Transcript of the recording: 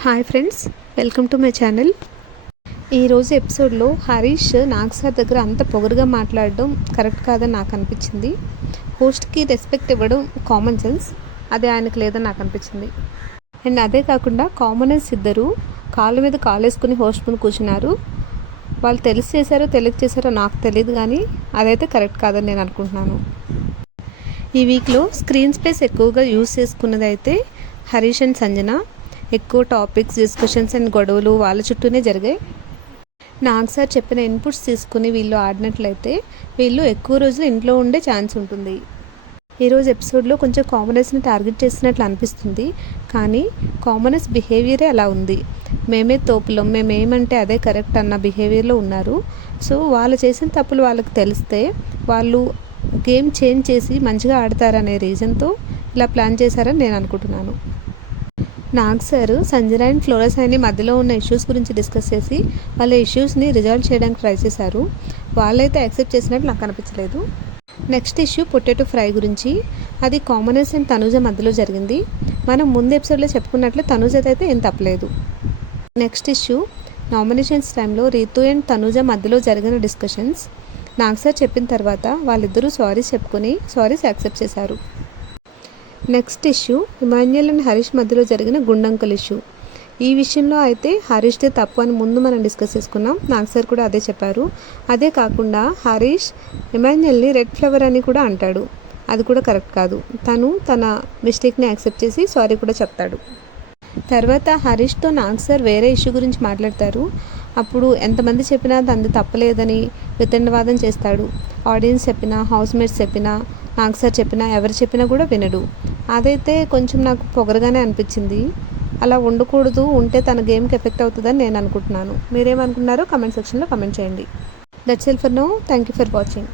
Hi friends, welcome to my channel. ఈరోజు ఎపిసోడ్లో Harish Nag sir దగ్గర అంత పొగరుగా మాట్లాడడం కరెక్ట్ కాదని నాకు అనిపించింది. హోస్ట్కి రెస్పెక్ట్ ఇవ్వడం కామన్ సెన్స్, అదే ఆయనకు లేదని నాకు అనిపించింది. అండ్ అదే కాకుండా కామనర్స్ ఇద్దరు కాళ్ళ మీద కాలేసుకుని హోస్ట్ ముందు కూర్చున్నారు. వాళ్ళు తెలిసి చేశారో తెలియక చేశారో నాకు తెలియదు, కానీ అదైతే కరెక్ట్ కాదని నేను అనుకుంటున్నాను. ఈ వీక్లో స్క్రీన్ స్పేస్ ఎక్కువగా యూజ్ చేసుకున్నది అయితే హరీష్ అండ్ సంజన. ఎక్కువ టాపిక్స్, డిస్కషన్స్ అండ్ గొడవలు వాళ్ళ చుట్టూనే జరిగాయి. నాగ్ సార్ చెప్పిన ఇన్పుట్స్ తీసుకుని వీళ్ళు ఆడినట్లయితే వీళ్ళు ఎక్కువ రోజులు ఇంట్లో ఉండే ఛాన్స్ ఉంటుంది. ఈరోజు ఎపిసోడ్లో కొంచెం కామనర్స్ని టార్గెట్ చేసినట్లు అనిపిస్తుంది, కానీ కామనర్స్ బిహేవియరే అలా ఉంది. మేమే తోపులం, మేమేమంటే అదే కరెక్ట్ అన్న బిహేవియర్లో ఉన్నారు. సో వాళ్ళు చేసిన తప్పులు వాళ్ళకి తెలిస్తే వాళ్ళు గేమ్ చేంజ్ చేసి మంచిగా ఆడతారనే రీజన్తో ఇలా ప్లాన్ చేశారని నేను అనుకుంటున్నాను. నాగ్ సార్ సంజన అండ్ ఫ్లోరసాయిని మధ్యలో ఉన్న ఇష్యూస్ గురించి డిస్కస్ చేసి వాళ్ళ ఇష్యూస్ని రిజాల్వ్ చేయడానికి ట్రై చేశారు. వాళ్ళైతే యాక్సెప్ట్ చేసినట్టు నాకు అనిపించలేదు. నెక్స్ట్ ఇష్యూ పొటాటో ఫ్రై గురించి. అది కామనర్స్ అండ్ తనూజ మధ్యలో జరిగింది. మనం ముందు ఎపిసోడ్లో చెప్పుకున్నట్లు తనూజ అయితే ఏం తప్పలేదు. నెక్స్ట్ ఇష్యూ నామినేషన్స్ టైంలో రీతు అండ్ తనూజ మధ్యలో జరిగిన డిస్కషన్స్. నాగ్ సార్ చెప్పిన తర్వాత వాళ్ళిద్దరూ సారీస్ చెప్పుకొని సారీస్ యాక్సెప్ట్ చేశారు. Next issue Emmanuel and Harish మధ్యలో జరిగిన గుండంకల్ ఇష్యూ. ఈ విషయంలో అయితే హరీష్దే తప్పు అని ముందు మనం డిస్కస్ చేసుకున్నాం. నాగ్ సార్ కూడా అదే చెప్పారు. అదే కాకుండా హరీష్ ఇమాన్యుయల్ని రెడ్ ఫ్లవర్ అని కూడా అంటాడు. అది కూడా కరెక్ట్ కాదు. తను తన మిస్టేక్ని యాక్సెప్ట్ చేసి సారీ కూడా చెప్తాడు. తర్వాత హరీష్తో నాగ్ సార్ వేరే ఇష్యూ గురించి మాట్లాడతారు. అప్పుడు ఎంతమంది చెప్పినా తనది తప్పలేదని వితండవాదం చేస్తాడు. ఆడియన్స్ చెప్పినా, హౌస్ మేట్స్ చెప్పినా, నాగ్ సార్ చెప్పినా, ఎవరు చెప్పినా కూడా వినడు. అదైతే కొంచెం నాకు పొగరగానే అనిపించింది. అలా ఉండకూడదు, ఉంటే తన గేమ్కి ఎఫెక్ట్ అవుతుందని నేను అనుకుంటున్నాను. మీరేమనుకున్నారో కమెంట్ సెక్షన్లో కమెంట్ చేయండి. That's all for now. Thank you for watching.